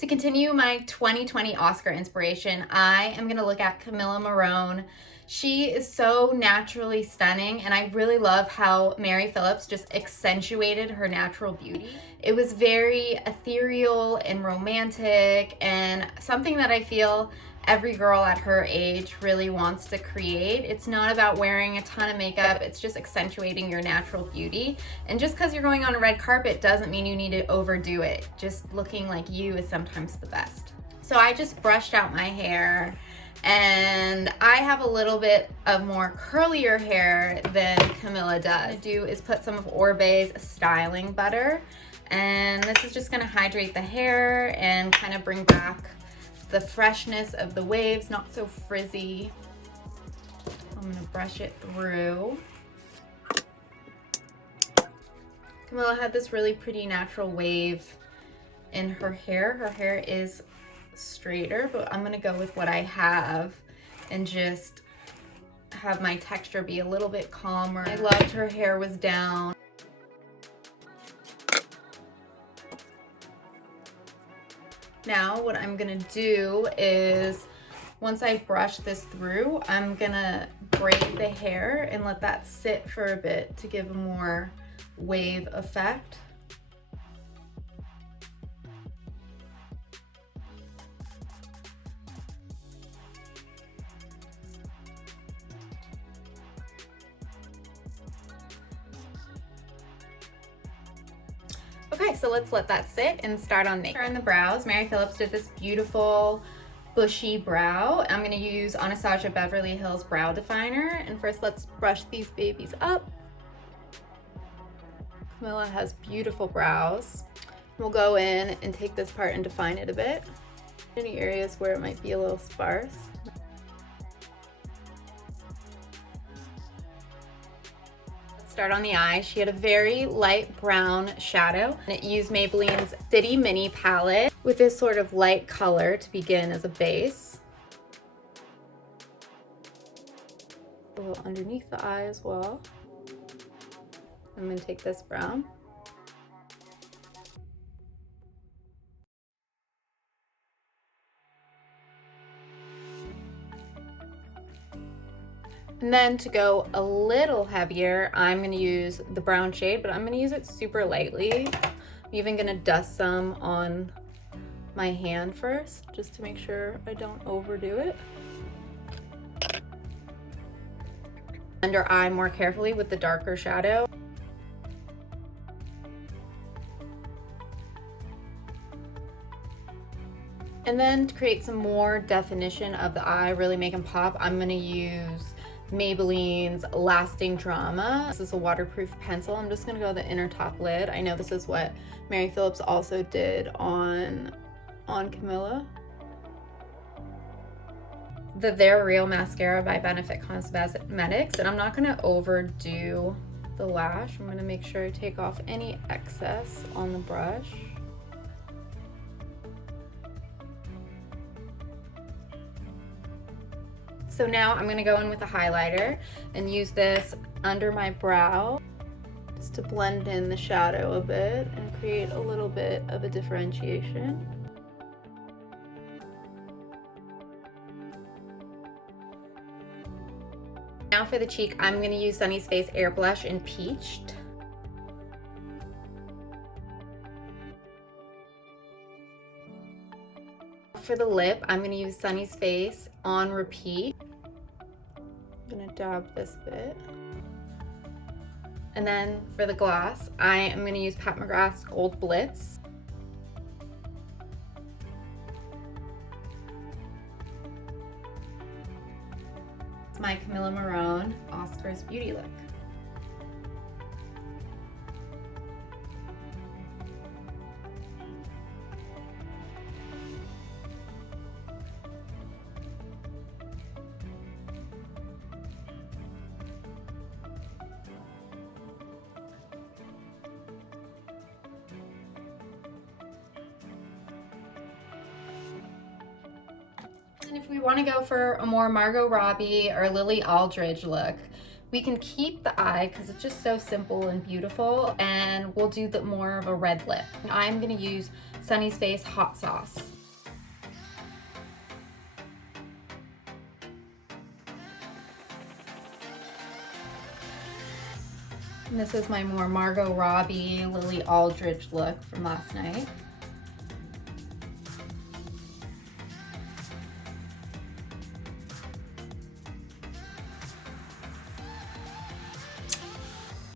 To continue my 2020 Oscar inspiration, I am going to look at Camila Morrone. She is so naturally stunning, and I really love how Mary Phillips just accentuated her natural beauty. It was very ethereal and romantic, and something that I feel every girl at her age really wants to create. It's not about wearing a ton of makeup, it's just accentuating your natural beauty. And just because you're going on a red carpet doesn't mean you need to overdo it. Just looking like you is sometimes the best. So I just brushed out my hair, and I have a little bit of more curlier hair than Camila does. What I do is put some of Oribe's styling butter, and this is just gonna hydrate the hair and kind of bring back the freshness of the waves, not so frizzy. I'm gonna brush it through. Camila had this really pretty natural wave in her hair. Her hair is straighter, but I'm gonna go with what I have and just have my texture be a little bit calmer. I loved her hair was down. Now what I'm gonna do is, once I brush this through, I'm gonna braid the hair and let that sit for a bit to give a more wave effect. Okay, so let's let that sit and start on makeup. In the brows, Mary Phillips did this beautiful bushy brow. I'm gonna use Anastasia Beverly Hills Brow Definer. And first, let's brush these babies up. Camila has beautiful brows. We'll go in and take this part and define it a bit. Any areas where it might be a little sparse. Start on the eye. She had a very light brown shadow, and it used Maybelline's City Mini palette with this sort of light color to begin as a base. A little underneath the eye as well. I'm going to take this brown. And then to go a little heavier, I'm going to use the brown shade, but I'm going to use it super lightly. I'm even going to dust some on my hand first, just to make sure I don't overdo it. Under eye more carefully with the darker shadow. And then to create some more definition of the eye, really make them pop, I'm going to use Maybelline's Lasting Drama. This is a waterproof pencil. I'm just gonna go the inner top lid. I know this is what Mary Phillips also did on Camila. The They're Real mascara by Benefit Cosmetics, and I'm not gonna overdo the lash. I'm gonna make sure I take off any excess on the brush. So now I'm gonna go in with a highlighter and use this under my brow just to blend in the shadow a bit and create a little bit of a differentiation. Now for the cheek, I'm gonna use Sunnies Face AirBlush in Peached. For the lip, I'm gonna use Sunnies Face on Repeat. I'm gonna dab this bit. And then for the gloss, I am gonna use McGrath's Gold Blitz. It's my Camila Morrone Oscars Beauty look. And if we want to go for a more Margot Robbie or Lily Aldridge look, We can keep the eye because it's just so simple and beautiful, and we'll do the more of a red lip. I'm gonna use Sunnies Face Hot Sauce. And this is my more Margot Robbie, Lily Aldridge look from last night.